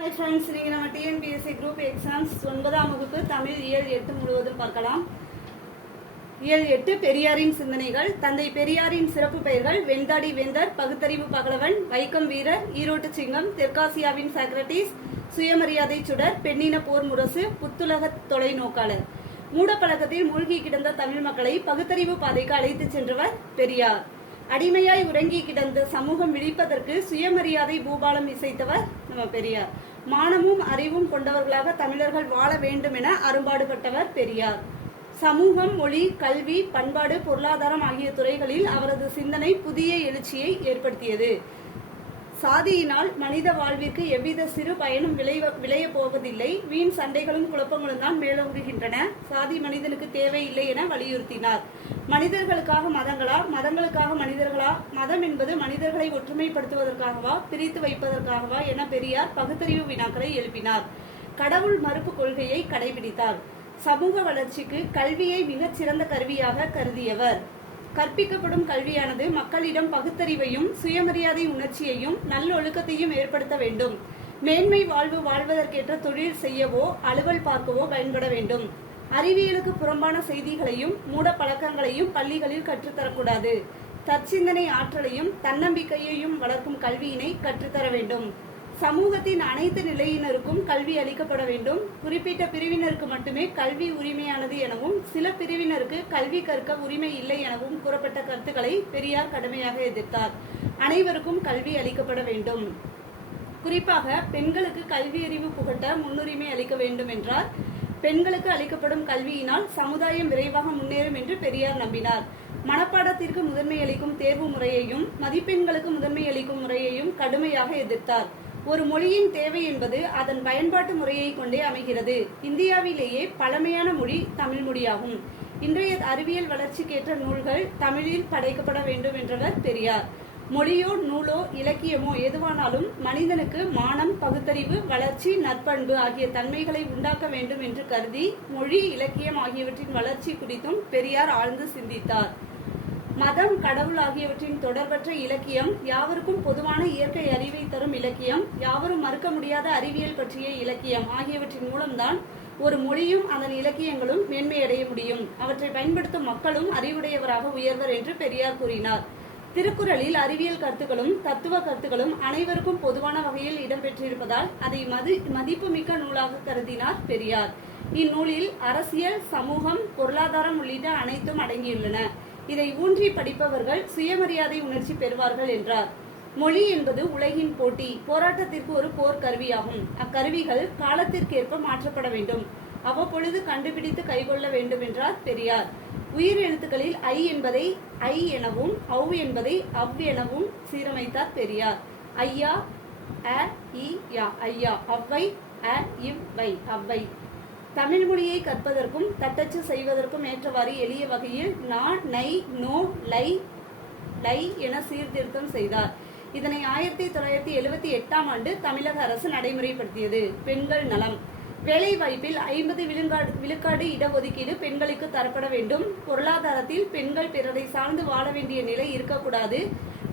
Hi friends நீங்கள் நம்ம TNPSC group exams ஒன்பதாம் வகுப்பு தமிழ் இயல் எட்டு முழுவதும் பார்க்கலாம். இயல் எட்டு பெரியாரின் சிந்தனைகள் தந்தை பெரியாரின் சிறப்பு பெயர்கள் வெண்தாடி வேந்தர் பகுத்தறிவு பகலவன் வைக்கம் வீரர் ஈரோட்டு சிங்கம் தெற்காசியாவின் சாக்ரட்டிஸ் சுயமரியாதை சுடர் பெண்ணின போர் முரசு புத்துலக தொலைநோக்காளர். மூடப்பழக்கத்தில் மூழ்கி கிடந்த தமிழ் மக்களை பகுத்தறிவு பாதைக்கு அழைத்துச் சென்றவர் பெரியார். அடிமையாய் உறங்கி கிடந்த சமூகம் விழிப்பதற்கு சுயமரியாதை பூபாலம் இசைத்தவர் நம்ம பெரியார். மானமும் அறிவும் கொண்டவர்களாக தமிழர்கள் வாழ வேண்டும் என அரும்பாடுபட்டவர் பெரியார். சமூகம் மொழி கல்வி பண்பாடு பொருளாதாரம் ஆகிய துறைகளில் அவரது சிந்தனை புதிய எழுச்சியை ஏற்படுத்தியது. சாதியினால் மனித வாழ்விற்கு எவ்வித சிறு பயனும் விளைவ விளைய போவதில்லை. வீண் சண்டைகளும் குழப்பங்களும் தான் மேலோங்குகின்றன. சாதி மனிதனுக்கு தேவையில்லை என வலியுறுத்தினார். மனிதர்களுக்காக மதங்களா? மதங்களுக்காக மனிதர்களா? மதம் என்பது மனிதர்களை ஒற்றுமைப்படுத்துவதற்காகவா? பிரித்து வைப்பதற்காகவா என பெரியார் பகுத்தறிவு வினாக்களை எழுப்பினார். கடவுள் மறுப்பு கொள்கையை கடைபிடித்தார். சமூக வளர்ச்சிக்கு கல்வியை மிகச் சிறந்த கருவியாக கருதியவர். கற்பிக்கப்படும் கல்வியானது மக்களிடம் பகுத்தறிவையும் சுயமரியாதை உணர்ச்சியையும் நல்லொழுக்கத்தையும் ஏற்படுத்த வேண்டும். மேன்மை வாழ்வு வாழ்வதற்கேற்ற தொழில் செய்யவோ அலுவல் பார்க்கவோ பயன்பட வேண்டும். அறிவியலுக்கு புறம்பான செய்திகளையும் மூட பழக்கங்களையும் பள்ளிகளில் கற்றுத்தரக்கூடாது. தற்சிந்தனை ஆற்றலையும் தன்னம்பிக்கையையும் வளர்க்கும் கல்வியினை கற்றுத்தர வேண்டும். சமூகத்தின் அனைத்து நிலையினருக்கும் கல்வி அளிக்கப்பட வேண்டும். குறிப்பிட்ட பிரிவினருக்கு மட்டுமே கல்வி உரிமையானது எனவும் சில பிரிவினருக்கு கல்வி கற்க உரிமை இல்லை எனவும் கூறப்பட்ட கருத்துக்களை பெரியார் கடுமையாக எதிர்த்தார். அனைவருக்கும் கல்வி அளிக்கப்பட வேண்டும். குறிப்பாக பெண்களுக்கு கல்வி அறிவு புகட்ட முன்னுரிமை அளிக்க வேண்டும் என்றார் பெண்களுக்கு அளிக்கப்படும் கல்வியினால் சமுதாயம் விரைவாக முன்னேறும் என்று பெரியார் நம்பினார். மனப்பாடத்திற்கு முதன்மை அளிக்கும் தேர்வு முறையையும் மதிப்பெண்களுக்கு முதன்மை அளிக்கும் முறையையும் கடுமையாக எதிர்த்தார். ஒரு மொழியின் தேவை என்பது அதன் பயன்பாட்டு முறையை கொண்டே அமைகிறது. இந்தியாவிலேயே பழமையான மொழி தமிழ் மொழியாகும். இன்றைய அறிவியல் வளர்ச்சிக்கேற்ற நூல்கள் தமிழில் படைக்கப்பட வேண்டும் என்றவர் பெரியார். மொழியோ நூலோ இலக்கியமோ எதுவானாலும் மனிதனுக்கு மானம் பகுத்தறிவு வளர்ச்சி நற்பண்பு ஆகிய தன்மைகளை உண்டாக்க வேண்டும் என்று கருதி மொழி இலக்கியம் ஆகியவற்றின் வளர்ச்சி குறித்தும் பெரியார் ஆழ்ந்து சிந்தித்தார். மதம் கடவுள் ஆகியவற்றின் தொடர்பற்ற இலக்கியம் யாவருக்கும் பொதுவான இயற்கை அறிவை தரும் இலக்கியம் யாவரும் மறுக்க முடியாத அறிவியல் பற்றிய இலக்கியம் ஆகியவற்றின் மூலம்தான் ஒரு மொழியும் அதன் இலக்கியங்களும் மேன்மையடைய முடியும். அவற்றை பயன்படுத்தும் மக்களும் அறிவுடையவராக உயர்வர் என்று பெரியார் கூறினார். திருக்குறளில் அறிவியல் கருத்துக்களும் தத்துவ கருத்துக்களும் அனைவருக்கும் பொதுவான வகையில் இடம்பெற்றிருப்பதால் அதை மதி மதிப்புமிக்க நூலாக கருதினார் பெரியார். இந்நூலில் அரசியல் சமூகம் பொருளாதாரம் உள்ளிட்ட அனைத்தும் அடங்கியுள்ளன. இதை ஊன்றி படிப்பவர்கள் சுயமரியாதை உணர்ச்சி பெறுவார்கள் என்றார். மொழி என்பது உலகின் போட்டி. போராட்டத்திற்கு ஒரு போர் கருவியாகும். அக்கருவிகள் காலத்திற்கேற்ப மாற்றப்பட வேண்டும். அவ்வப்பொழுது கண்டுபிடித்து கைகொள்ள வேண்டும் என்றார் பெரியார். உயிர் எழுத்துக்களில் ஐ என்பதை ஐ எனவும் அவ் என்பதை அவ் எனவும் சீரமைத்தார் பெரியார். ஐயா அ இ யா ஐயா அவ்வை அ இவ் வை அவ்வை. தமிழ் மொழியை கற்பதற்கும் தட்டச்சு செய்வதற்கும் ஏற்றவாறு எளிய வகையில் நா நை நோ லை லை என சீர்திருத்தம் செய்தார். இதனை ஆயிரத்தி தொள்ளாயிரத்தி எழுபத்தி எட்டாம் ஆண்டு தமிழக அரசு நடைமுறைப்படுத்தியது. பெண்கள் நலம். வேலை வாய்ப்பில் ஐம்பது விழுங்காடு விழுக்காடு இடஒதுக்கீடு பெண்களுக்கு தரப்பட வேண்டும். பொருளாதாரத்தில் பெண்கள் பிறரை சார்ந்து வாழ வேண்டிய நிலை இருக்கக்கூடாது.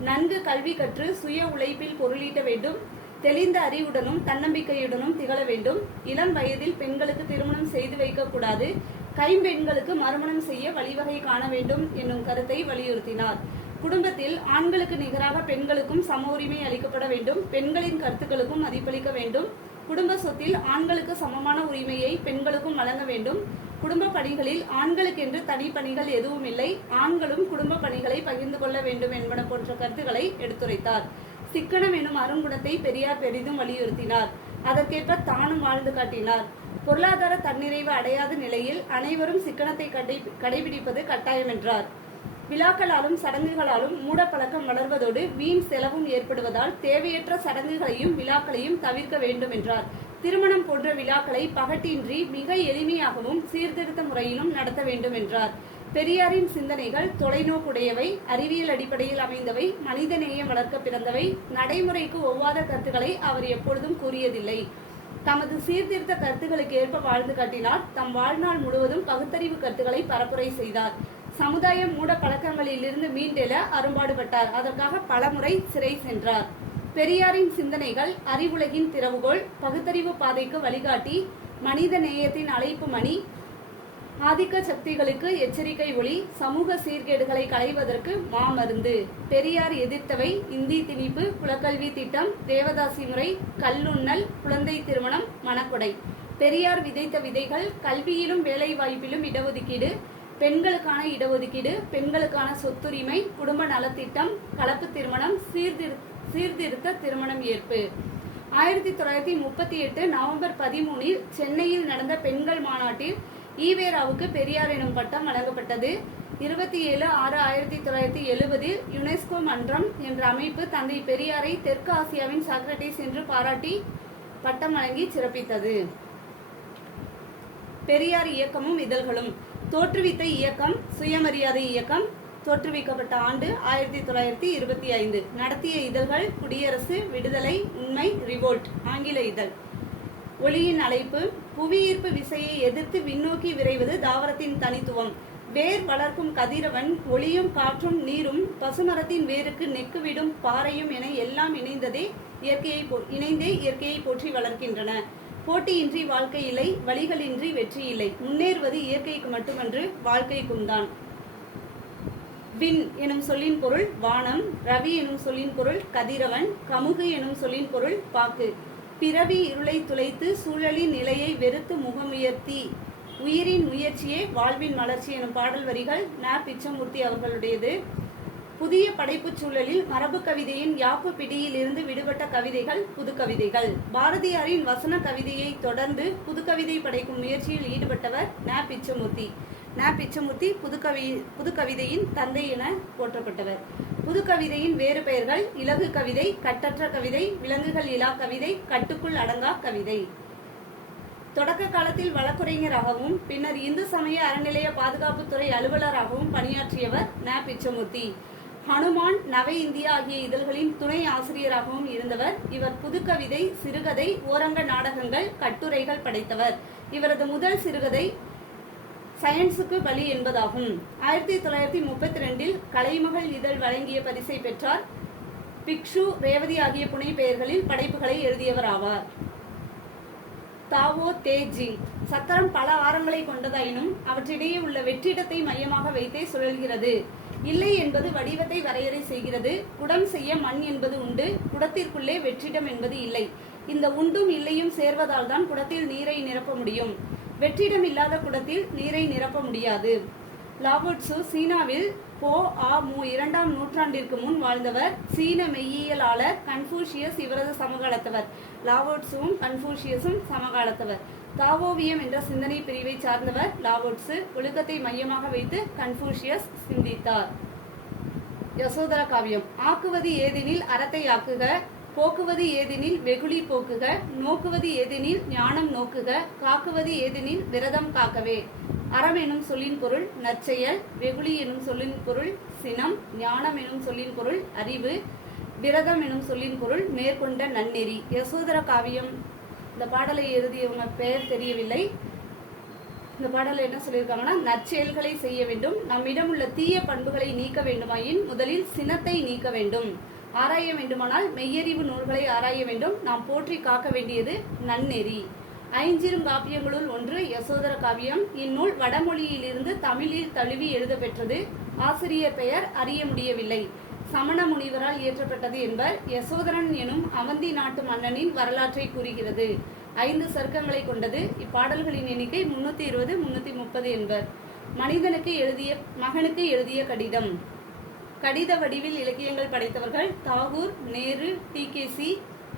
நன்கு கல்வி கற்று சுய உழைப்பில் பொருளீட்ட வேண்டும். தெளிந்த அறிவுடனும் தன்னம்பிக்கையுடனும் திகழ வேண்டும். இளம் வயதில் பெண்களுக்கு திருமணம் செய்து வைக்கக்கூடாது. கைம்பெண்களுக்கு மறுமணம் செய்ய வழிவகை காண வேண்டும் என்னும் கருத்தை வலியுறுத்தினார். குடும்பத்தில் ஆண்களுக்கு நிகராக பெண்களுக்கும் சம உரிமை அளிக்கப்பட வேண்டும். பெண்களின் கருத்துக்களுக்கும் மதிப்பளிக்க வேண்டும். குடும்ப சொத்தில் ஆண்களுக்கு சமமான உரிமையை பெண்களுக்கும் வழங்க வேண்டும். குடும்ப பணிகளில் ஆண்களுக்கென்று தனி பணிகள் எதுவும் இல்லை ஆண்களும் குடும்ப பணிகளை பகிர்ந்து கொள்ள வேண்டும் என்பன போன்ற கருத்துக்களை எடுத்துரைத்தார். சிக்கனம் எனும் அருங்குணத்தை பெரியார் பெரிதும் வலியுறுத்தினார். அதற்கேற்ப தானும் வாழ்ந்து காட்டினார். பொருளாதார தன்னிறைவு அடையாத நிலையில் அனைவரும் சிக்கனத்தை கடை கடைபிடிப்பது கட்டாயம் என்றார். விழாக்களாலும் சடங்குகளாலும் மூடப்பழக்கம் வளர்வதோடு வீண் செலவும் ஏற்படுவதால் தேவையற்ற சடங்குகளையும் விழாக்களையும் தவிர்க்க வேண்டும் என்றார். திருமணம் போன்ற விழாக்களை பகட்டின்றி மிக எளிமையாகவும் சீர்திருத்த முறையிலும் நடத்த வேண்டும் என்றார். பெரியாரின் சிந்தனைகள் தொலைநோக்குடையவை அறிவியல் அடிப்படையில் அமைந்தவை மனிதநேயம் வளர்க்க பிறந்தவை நடைமுறைக்கு ஒவ்வாத கருத்துக்களை அவர் எப்பொழுதும் கூறியதில்லை. தமது சீர்திருத்த கருத்துக்களுக்கு ஏற்ப வாழ்ந்து காட்டினார். தம் வாழ்நாள் முழுவதும் பகுத்தறிவு கருத்துக்களை பரப்புரை செய்தார். சமுதாய மூட பழக்கங்களிலிருந்து மீண்டெழ அரும்பாடுபட்டார். அதற்காக பலமுறை சிறை சென்றார். பெரியாரின் சிந்தனைகள் அறிவுலகின் திறவுகோல் பகுத்தறிவு பாதைக்கு வழிகாட்டி மனித நேயத்தின் அழைப்பு மணி ஆதிக்க சக்திகளுக்கு எச்சரிக்கை ஒளி சமூக சீர்கேடுகளை களைவதற்கு மாமருந்து. பெரியார் எதிர்த்தவை இந்தி திணிப்பு குலக்கல்வி திட்டம் தேவதாசி முறை கல்லுண்ணல் குழந்தை திருமணம் மணக்கொடை பெரியார் விதைத்த விதைகள் கல்வியிலும் வேலை வாய்ப்பிலும் இடஒதுக்கீடு. பெண்களுக்கான இடஒதுக்கீடு பெண்களுக்கான சொத்துரிமை குடும்ப நலத்திட்டம் கலப்பு திருமணம் சீர்திரு சீர்திருத்த திருமணம் ஏற்பு. ஆயிரத்தி தொள்ளாயிரத்தி முப்பத்தி எட்டு நவம்பர் பதிமூனில் சென்னையில் நடந்த பெண்கள் மாநாட்டில் ஈவேராவுக்கு பெரியார் எனும் பட்டம் வழங்கப்பட்டது. இருபத்தி ஏழு ஆறு ஆயிரத்தி தொள்ளாயிரத்தி எழுபதில் யுனெஸ்கோ மன்றம் என்ற அமைப்பு தந்தை பெரியாரை தெற்கு ஆசியாவின் சாக்ரட்டிஸ் என்று பாராட்டி பட்டம் வழங்கி சிறப்பித்தது. பெரியார் இயக்கமும் இதழ்களும். தோற்றுவித்த இயக்கம் சுயமரியாதை இயக்கம் தோற்றுவிக்கப்பட்ட ஆண்டு ஆயிரத்தி தொள்ளாயிரத்தி இருபத்தி ஐந்து. நடத்திய இதழ்கள் குடியரசு விடுதலை உண்மை ரிவோல்ட் ஆங்கில இதழ். ஒளியின் அழைப்பு புவியீர்ப்பு விசையை எதிர்த்து விண்ணோக்கி விரைவது தாவரத்தின் தனித்துவம். வேர் வளர்க்கும் கதிரவன் ஒளியும் காற்றும் நீரும் பசுமரத்தின் வேருக்கு நெக்குவிடும் பாறையும் என எல்லாம் இணைந்ததே இயற்கையை போ- இணைந்தே இயற்கையை போற்றி வளர்க்கின்றன. போட்டியின்றி வாழ்க்கை இல்லை வழிகளின்றி வெற்றி இல்லை. முன்னேறுவது இயற்கைக்கு மட்டுமன்று வாழ்க்கைக்கும் தான். விண் எனும் சொல்லின் பொருள் வானம் ரவி எனும் சொல்லின் பொருள் கதிரவன் கமுகு எனும் சொல்லின் பொருள் பாக்கு. பிறவி இருளை துளைத்து சூழலின் நிலையை வெறுத்து முகமுயர்த்தி உயிரின் முயற்சியே வாழ்வின் வளர்ச்சி எனும் பாடல் வரிகள் ந. பிச்சமூர்த்தி அவர்களுடையது. புதிய படைப்புச் சூழலில் மரபு கவிதையின் யாப்பு பிடியில் இருந்து விடுபட்ட கவிதைகள் புது கவிதைகள் பாரதியாரின் வசன கவிதையை தொடர்ந்து புதுக்கவிதை படைக்கும் முயற்சியில் ஈடுபட்டவர் ந. பிச்சமூர்த்தி. ந. பிச்சமூர்த்தி புதுக்கவி புதுக்கவிதையின் தந்தை என போற்றப்பட்டவர். புதுக்கவிதையின் வேறு பெயர்கள் இலகு கவிதை கட்டற்ற கவிதை விலங்குகள் இலா கவிதை கட்டுக்குள் அடங்கா கவிதை. தொடக்க காலத்தில் வழக்குரைஞராகவும் பின்னர் இந்து சமய அறநிலைய பாதுகாப்புத்துறை அலுவலராகவும் பணியாற்றியவர் ந. பிச்சமூர்த்தி. ஹனுமான் நவ இந்தியா ஆகிய இதழ்களின் துணை ஆசிரியராகவும் இருந்தவர். இவர் புதுக்கவிதை சிறுகதை ஓரங்க நாடகங்கள் கட்டுரைகள் படைத்தவர். இவரது முதல் சிறுகதை சயின்ஸுக்கு வழி என்பதாகும். ஆயிரத்தி தொள்ளாயிரத்தி முப்பத்தி ரெண்டில் கலைமகள் இதழ் வழங்கிய பரிசை பெற்றார். பிக்ஷு ரேவதி ஆகிய புனை பெயர்களில் படைப்புகளை எழுதியவர் ஆவார். தாவோ தேஜி. சக்கரம் பல ஆரங்களை கொண்டதாயினும் அவற்றிடையே உள்ள வெற்றிடத்தை மையமாக வைத்தே சுழல்கிறது. இல்லை என்பது வடிவத்தை வரையறை செய்கிறது. குடம் செய்ய மண் என்பது உண்டு. குடத்திற்குள்ளே வெற்றிடம் என்பது இல்லை. இந்த உண்டும் இல்லையும் சேர்வதால் தான் குடத்தில் நீரை நிரப்ப முடியும். வெற்றிடம் இல்லாத குடத்தில் நீரை நிரப்ப முடியாது. லாவோட்சு சீனாவில் போ ஆ மு இரண்டாம் நூற்றாண்டிற்கு முன் வாழ்ந்தவர் சீன மெய்யியலாளர் கன்ஃபூஷியஸ் இவரது சமகாலத்தவர். லாவோட்ஸும் கன்ஃபூஷியஸும் சமகாலத்தவர். தாவோவியம் என்ற சிந்தனை பிரிவை சார்ந்தவர் லாவோட்ஸு ஒழுக்கத்தை மையமாக வைத்து கன்ஃபூஷியஸ் சிந்தித்தார். யசோதர காவியம். ஆக்குவது ஏதெனில் அறத்தை ஆக்குக போக்குவது ஏதெனில் வெகுளி போக்குக நோக்குவது ஏதெனில் ஞானம் நோக்குக காக்குவது ஏதெனில் விரதம் காக்கவே. அறம் எனும் சொல்லின் பொருள் நற்செயல் வெகுளி எனும் சொல்லின் பொருள் சினம் ஞானம் எனும் சொல்லின் பொருள் அறிவு விரதம் எனும் சொல்லின் பொருள் மேற்கொண்ட நன்னெறி. யசோதர காவியம். இந்த பாடலை எழுதியவங்க பெயர் தெரியவில்லை. இந்த பாடலில் என்ன சொல்லியிருக்காங்கன்னா நற்செயல்களை செய்ய வேண்டும். நம்மிடம் உள்ள தீய பண்புகளை நீக்க வேண்டுமாயின் முதலில் சினத்தை நீக்க வேண்டும். ஆராய வேண்டுமானால் மெய்யறிவு நூல்களை ஆராய வேண்டும். நாம் போற்றி காக்க வேண்டியது நன்னெறி. ஐஞ்சிரும் காப்பியங்களுள் ஒன்று யசோதர காவியம். இந்நூல் வடமொழியிலிருந்து தமிழில் தழுவி எழுதப்பெற்றது ஆசிரியர் பெயர் அறிய முடியவில்லை. சமண முனிவரால் இயற்றப்பட்டது என்பர் யசோதரன் எனும் அவந்தி நாட்டு மன்னனின் வரலாற்றை கூறுகிறது. ஐந்து சர்க்கங்களை கொண்டது. இப்பாடல்களின் எண்ணிக்கை முன்னூத்தி இருபது முன்னூத்தி முப்பது என்பர். மனிதனுக்கு எழுதிய மகனுக்கு எழுதிய கடிதம். கடித வடிவில் இலக்கியங்கள் படைத்தவர்கள் Tagore Nehru T K C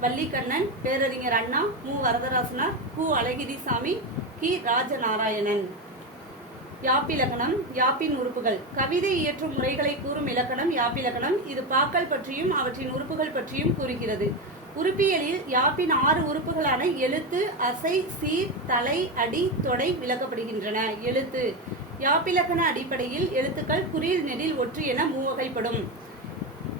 Vallikannan பேரறிஞர் அண்ணா மு. வரதராசனார் கு. அழகிரிசாமி கி. ராஜநாராயணன். யாப்பிலக்கணம் யாப்பின் உறுப்புகள். கவிதை இயற்றும் முறைகளை கூறும் இலக்கணம் யாப்பிலக்கணம் இது பாக்கள் பற்றியும் அவற்றின் உறுப்புகள் பற்றியும் கூறுகிறது. உறுப்பியலில் யாப்பின் ஆறு உறுப்புகளான எழுத்து அசை சீர் தலை அடி தொடை விளக்கப்படுகின்றன. எழுத்து. யாப்பிலக்கண அடிப்படையில் எழுத்துக்கள் குறில் நெடில் ஒற்று என மூவகைப்படும்.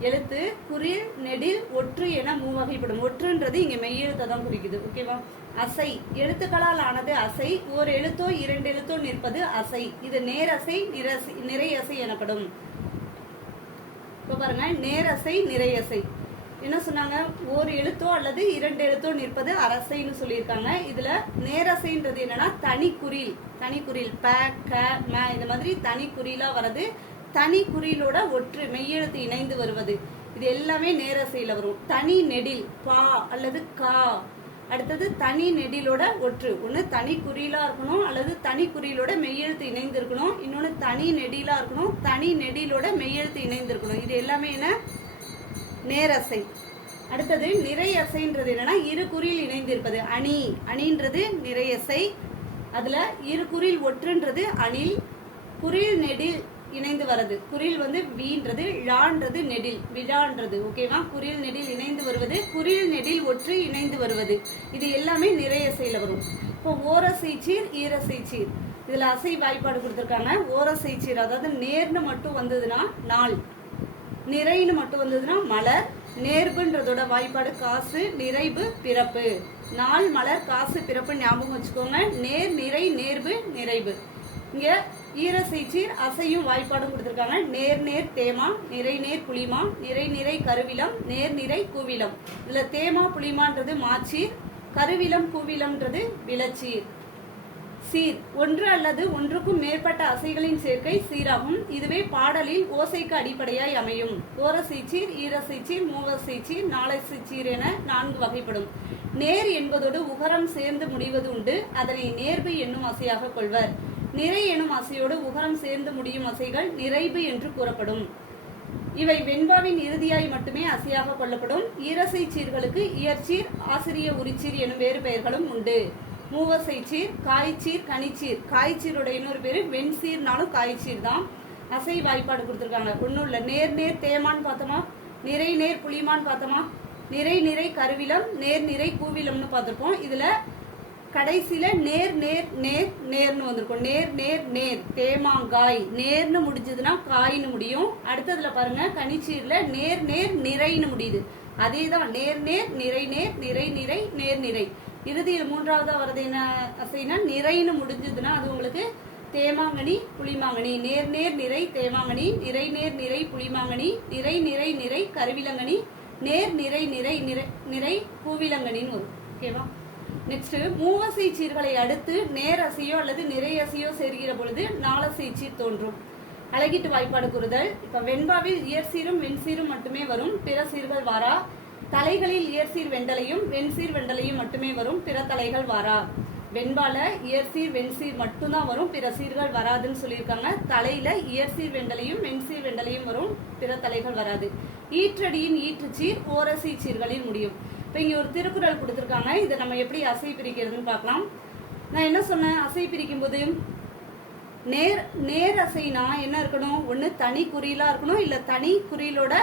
எழுத்து குறில் நெடில் ஒற்று என மூவகைப்படும். ஒற்றுன்றது இங்கே மெய்யெழுத்தை தான் குறிக்குது. ஓகேவா அசை. எழுத்துக்களால் ஆனது அசை. ஓர் எழுத்தோ இரண்டு எழுத்தோ நிற்பது அசை. இது நேரசை நிரசை நிறையசை எனப்படும். இப்போ பாருங்க நேரசை நிறையசை. என்ன சொன்னாங்க? ஒரு எழுத்தோ அல்லது இரண்டு எழுத்தோ நிற்பது அரசைன்னு சொல்லியிருக்காங்க. இதுல நேரசைன்றது என்னன்னா தனி தனிக்குறில் தனி ப க ம இந்த மாதிரி தனி வர்றது தனி குறியிலோட ஒற்று மெய்யெழுத்து இணைந்து வருவது. இது எல்லாமே நேரசையில வரும். தனி நெடில் பா அல்லது கா. அடுத்தது தனி நெடிலோட ஒற்று. ஒன்று தனி குறியிலா இருக்கணும் அல்லது தனி குறியிலோட மெய்யெழுத்து இணைந்து இருக்கணும். இன்னொன்று தனி நெடிலா இருக்கணும் தனி நெடிலோட மெய்யெழுத்து இணைந்து இருக்கணும். இது எல்லாமே என்ன? நேரசை. அடுத்தது நிறையசைன்றது என்னன்னா இரு குறியில் இணைந்து இருப்பது அணி அணின்றது நிறையசை. அதுல இரு குறில் ஒற்றுன்றது அணில். குறில் நெடில் இணைந்து வரது குறில் வந்து வீன்றது ழான்றது நெடில். விழான்றது ஓகேவா குறில் நெடில் இணைந்து வருவது குறில் நெடில் ஒற்று இணைந்து வருவது. இது எல்லாமே நிறையசையில வரும். இப்போ ஓரசை சீர் ஈரசை சீர். இதுல அசை வாய்ப்பாடு கொடுத்துருக்காங்க. ஓரசை சீர் அதாவது நேர்னு மட்டும் வந்ததுன்னா நாள். நிறைன்னு மட்டும் வந்ததுன்னா மலர் நேர்புன்றதோட வாய்ப்பாடு காசு நிறைவு பிறப்பு. நாள் மலர் காசு பிறப்பு ஞாபகம் வச்சுக்கோங்க. நேர் நிறை நேர்வு நிறைவு. இங்க ஈரசைச்சீர் அசையும் வாய்ப்பாடும் கொடுத்துருக்காங்க. நேர் நேர் தேமா நிறை நேர் புளிமா நிறை நிறை கருவிலம் நேர் நிறை கூவிலம். இதுல தேமா புளிமான்றது மாச்சீர் கருவிலம் கூவிலம்ன்றது விளச்சீர். சீர். ஒன்று அல்லது ஒன்றுக்கும் மேற்பட்ட அசைகளின் சேர்க்கை சீராகும். இதுவே பாடலில் ஓசைக்கு அடிப்படையாய் அமையும். ஓரசைச்சீர் ஈரசைச்சீர் மூவசைச்சீர் நாலசைச்சீர் என நான்கு வகைப்படும். நேர் என்பதோடு உகரம் சேர்ந்து முடிவது உண்டு. அதனை நேர்வு என்னும் அசையாக கொள்வர். நிறை எனும் அசையோடு உகரம் சேர்ந்து முடியும் அசைகள் நிறைவு என்று கூறப்படும். இவை வெண்பாவின் இறுதியாய் மட்டுமே அசையாக கொள்ளப்படும். ஈரசை சீர்களுக்கு இயற்சீர் ஆசிரிய உரிச்சீர் எனும் வேறு பெயர்களும் உண்டு. மூவசை சீர் காய்ச்சீர் கனிச்சீர். காய்ச்சீரோட இன்னொரு பேர் வெண்சீர்னாலும் காய்ச்சீர் தான் அசை வாய்ப்பாடு கொடுத்துருக்காங்க. ஒன்றும் இல்லை. நேர் நேர் தேமான்னு பார்த்தோமா? நிறை நேர் புளிமான்னு பார்த்தோமா? நிறை நிறை கருவிலம் நேர் நிறை கூவிலம்னு பார்த்துருப்போம். இதில் கடைசியில் நேர் நேர் நேர் நேர்னு வந்திருக்கும். நேர் நேர் நேர். தேமாங்காய். நேர்னு முடிஞ்சதுன்னா காய்னு முடியும். அடுத்ததில் பாருங்க. கனிச்சீரில் நேர் நேர் நிறைன்னு முடியுது. அதே தான் நேர் நேர் நிறை நேர் நிறை நிறை நேர் நிறை. இறுதியில் மூன்றாவது வர்றது என்ன அசைனா? நிறைன்னு முடிஞ்சதுன்னா அது உங்களுக்கு தேமாங்கனி புளிமாங்கனி. நேர் நேர் நிறை தேமாங்கனி. நிறை நேர் நிறை புளிமாங்கனி. நிறை நிறை நிறை கருவிலங்கனி. நேர் நிறை நிறை நிறை நிறை பூவிலங்கனின்னு வரும். ஓகேவா நெக்ஸ்ட் மூவசை சீர்களை அடுத்து நேர் அசையோ அல்லது நிறை அசையோ சேர்கிற பொழுது நாலசை சீர் தோன்றும். அழகிட்டு வாய்ப்பாடு கூறுதல். இப்ப வெண்பாவில் இயற்சீரும் வெண்சீரும் மட்டுமே வரும். பிற சீர்கள் வாரா? தலைகளில் இயற்சீர் வெண்டலையும் வெண்சீர் வெண்டலையும் மட்டுமே வரும் பிற தலைகள் வாரா. வெண்பால இயற்சீர் வெண்சீர் மட்டும்தான் வரும் பிற சீர்கள் வராதுன்னு சொல்லியிருக்காங்க. தலையில இயற்சீர் வெண்டலையும் வெண்சீர் வெண்டலையும் வரும் பிற தலைகள் வராது. ஈற்றடியின் ஈற்றுச்சீர் ஓரசி சீர்களில் முடியும். இப்போ இங்கே ஒரு திருக்குறள் கொடுத்துருக்காங்க. இதை நம்ம எப்படி அசை பிரிக்கிறதுன்னு பார்க்கலாம். நான் என்ன சொன்னேன்? அசை பிரிக்கும் போது நேர் நேர் அசைனா என்ன இருக்கணும்? ஒன்று தனி குறியிலாக இருக்கணும் இல்லை தனி குறியிலோட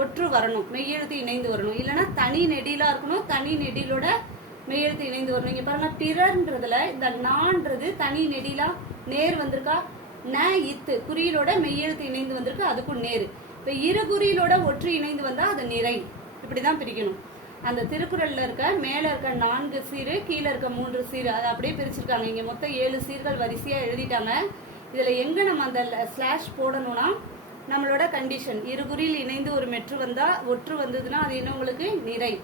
ஒற்று வரணும். மெய்யெழுத்து இணைந்து வரணும். இல்லைன்னா தனி நெடிலாக இருக்கணும். தனி நெடிலோட மெய்யெழுத்து இணைந்து வரணும். இங்கே பாருங்க பிறன்றதுல இந்த நான்றது தனி நெடிலா நேர் வந்திருக்கா? ந இத்து குறியிலோட மெய்யெழுத்து இணைந்து வந்திருக்கு. அதுக்கும் நேர். இப்போ இரு குறியிலோட ஒற்று இணைந்து வந்தால் அது நிறை. இப்படி தான் பிரிக்கணும். அந்த திருக்குறளில் இருக்க மேலே இருக்க நான்கு சீரு கீழே இருக்க மூன்று சீரு அதை அப்படியே பிரிச்சிருக்காங்க. இங்கே மொத்தம் ஏழு சீர்கள் வரிசையாக எழுதிட்டாங்க. இதில் எங்கே நம்ம அந்த ஸ்லாஷ் போடணும்னா நம்மளோட கண்டிஷன் இரு குறியில் இணைந்து ஒரு மெற்று வந்தா ஒற்று வந்ததுன்னா அது என்ன உங்களுக்கு? நிறை.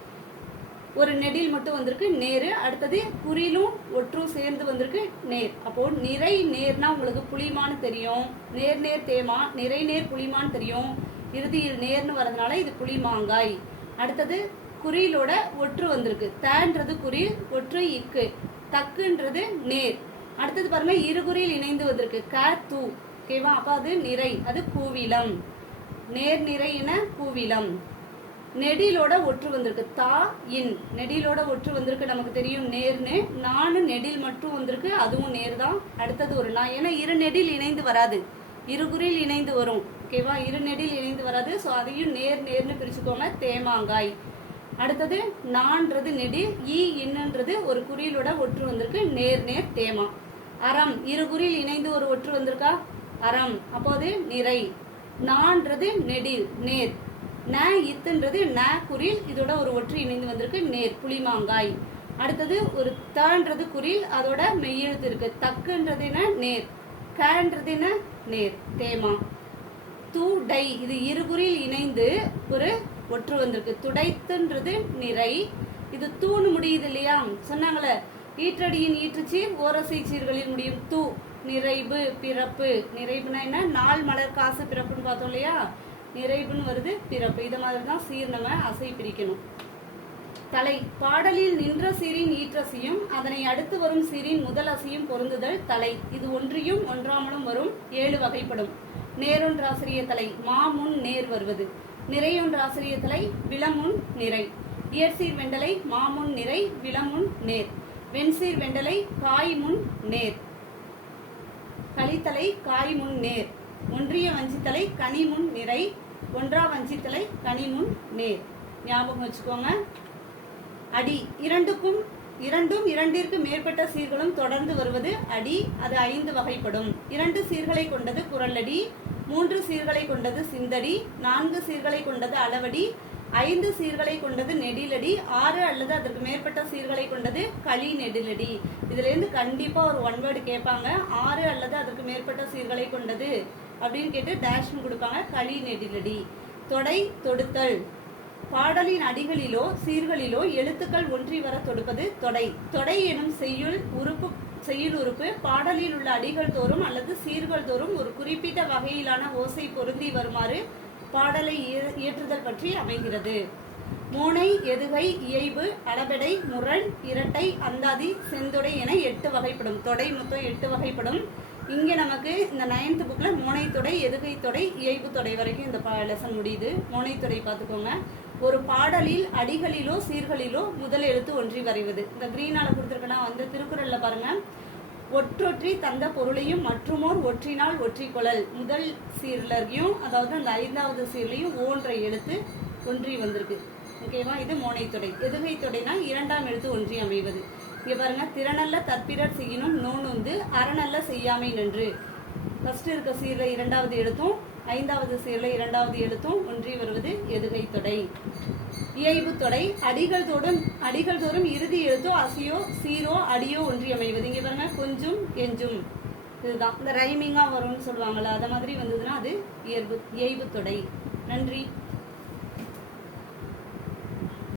ஒரு நெடில் மட்டும் வந்திருக்கு நேரு. அடுத்தது குறியிலும் ஒற்றும் சேர்ந்து வந்திருக்கு நேர். அப்போ நிறை நேர்னா உங்களுக்கு புளிமான்னு தெரியும். நேர் நேர் தேமா நிறை நேர் புளிமான்னு தெரியும். இறுதியில் நேர்னு வரதுனால இது புளிமாங்காய். அடுத்தது குறியிலோட ஒற்று வந்திருக்கு. தேன்றது குறில் ஒற்று இக்கு. தக்குன்றது நேர். அடுத்தது பாருங்க இருகுறியில் இணைந்து வந்திருக்கு. க தூ. ஓகேவா? அப்ப அது நிறை அது கூவிலம் நேர் கூவிலம் நெடிலோட ஒற்று வந்திருக்கு. தா இன். நெடிலோட ஒற்று வந்திருக்கு. நமக்கு தெரியும் நேர்னு. நானு நெடில் மட்டும் வந்திருக்கு. அதுவும் நேர் தான் அடுத்தது ஒரு நான் ஏன்னா இரு நெடில் இணைந்து வராது. இருகுறில் இணைந்து வரும். ஓகேவா? இரு நெடில் இணைந்து வராது. ஸோ அதையும் நேர் நேர்னு பிரிச்சுக்கோங்க. தேமாங்காய். அடுத்தது நான்றது நெடில் ஈ இன்னன்றது ஒரு குறியிலோட ஒற்று வந்திருக்கு. நேர் நேர் தேமா. அறம். இரு குறியில் இணைந்து ஒரு ஒற்று வந்திருக்கா? அறம். அப்போது நிறை. நான்றது நெடில் நேர். ந இத்துன்றது ந குறில் இதோட ஒரு ஒற்று இணைந்து வந்திருக்கு நேர் புளிமாங்காய் அடுத்தது ஒரு தன்றது குறில் அதோட மெய்யெழுத்து இருக்கு. தக்குன்றது என்ன? நேர். கன்றது என்ன? நேர். தேமா. தூடை. இது இருகுறில் இணைந்து ஒரு ஒற்று வந்திருக்கு. துடைத்துன்றது நிறை. இது தூணு முடியுது இல்லையா? சொன்னாங்களே. ஈற்றடியின் ஈற்றுச்சீர் ஓரசை சீர்களில் முடியும். தூ. நிறைவு பிறப்பு. நிறைவுனா என்ன? நாள் மலர் காசு பிறப்புன்னு பார்த்தோம் இல்லையா? நிறைவுன்னு வருது பிறப்பு. இது மாதிரி தான் சீர் நம்ம அசை பிரிக்கணும். தலை. பாடலில் நின்ற சீரின் ஈற்றசியும் அதனை அடுத்து வரும் சீரின் முதல் அசையும் பொருந்துதல் தலை. இது ஒன்றியும் ஒன்றாமலும் வரும் ஏழு வகைப்படும். நேரொன்றாசிரிய தலை. மாமுன் நேர் வருவது. நிறையொன்றாசிரிய தலை விளமுன் நிறை. இயற்சீர் வெண்டலை மாமுன் நிறை விளமுன் நேர். வெண்சீர் வெண்டலை காய்முன் நேர். கலித்தலை காய்முன் நேர். ஒன்றிய வஞ்சித்தலை கனிமுன் நிறை. ஒன்றா வஞ்சித்தலை கனிமுன் நேர். ஞாபகம் வச்சுக்கோங்க. அடி இரண்டுக்கும் இரண்டும் இரண்டிற்கு மேற்பட்ட சீர்களும் தொடர்ந்து வருவது அடி அது ஐந்து வகைப்படும். இரண்டு சீர்களை கொண்டது குரலடி மூன்று சீர்களை கொண்டது சிந்தடி நான்கு சீர்களை கொண்டது அளவடி ஐந்து சீர்களை கொண்டது நெடிலடி ஆறு அல்லது அதற்கு மேற்பட்ட சீர்களை கொண்டது களி நெடிலடி. இதுல இருந்து கண்டிப்பா ஒரு ஒன் வேர்டு கேட்பாங்க. ஆறு அல்லது அதற்கு மேற்பட்ட சீர்களை கொண்டது அப்படின்னு கேட்டு டேஷ்னு கொடுப்பாங்க. களி நெடிலடி. தொடை தொடுத்தல். பாடலின் அடிகளிலோ சீர்களிலோ எழுத்துக்கள் ஒன்றி வர தொடுப்பது தொடை. தொடை எனும் செய்யுள் உறுப்பு செய்யுள் உறுப்பு பாடலில் உள்ள அடிகள் தோறும் அல்லது சீர்கள் தோறும் ஒரு குறிப்பிட்ட வகையிலான ஓசை பொருந்தி வருமாறு பாடலை இய- இயற்றுதல் பற்றி அமைகிறது. மோனை எதுகை இயைபு அளபெடை முரண் இரட்டை அந்தாதி செந்தொடை என எட்டு வகைப்படும். தொடை மொத்தம் எட்டு வகைப்படும். இங்கே நமக்கு இந்த நைன்த் புக்கில் மோனை தொடை எதுகை தொடை இயைபு தொடை வரைக்கும் இந்த பா லெசன் முடியுது. மோனை பார்த்துக்கோங்க. ஒரு பாடலில் அடிகளிலோ சீர்களிலோ முதல் எழுத்து ஒன்றி வரைவது. இந்த க்ரீனால் கொடுத்துருக்கனா வந்து திருக்குறளில் பாருங்கள் ஒற்றொற்றி தந்த பொருளையும் மற்றுமோர் ஒற்றினால் ஒற்றிக்கொள்ளல் முதல் சீர்லையும் அதாவது அந்த ஐந்தாவது சீர்லையும் ஓன்ற எழுத்து ஒன்றி வந்திருக்கு. ஓகேவா இது மோனைத்தொடை எதுகை தொடைனா இரண்டாம் எழுத்து ஒன்றி அமைவது. இங்கே பாருங்க திறனல்ல தற்பிறர் செய்யணும் நோன் வந்து அறநல்ல செய்யாமை நின்று. ஃபர்ஸ்ட் இருக்க சீரில் இரண்டாவது எழுத்தும் ஐந்தாவது சீரில் இரண்டாவது எழுத்தும் ஒன்றி வருவது எதுகை தொடை. இயைபு தொடை அடிகள் தோறும் அடிகள் தோறும் இறுதி எழுத்தோ அசியோ சீரோ அடியோ ஒன்றி அமைவது இங்க பாருங்க கொஞ்சம் எஞ்சும். இதுதான். இந்த ரைமிங்காக வரும்னு சொல்லுவாங்கல்ல அதை மாதிரி வந்ததுன்னா அது இயல்பு இயைபு தொடை நன்றி.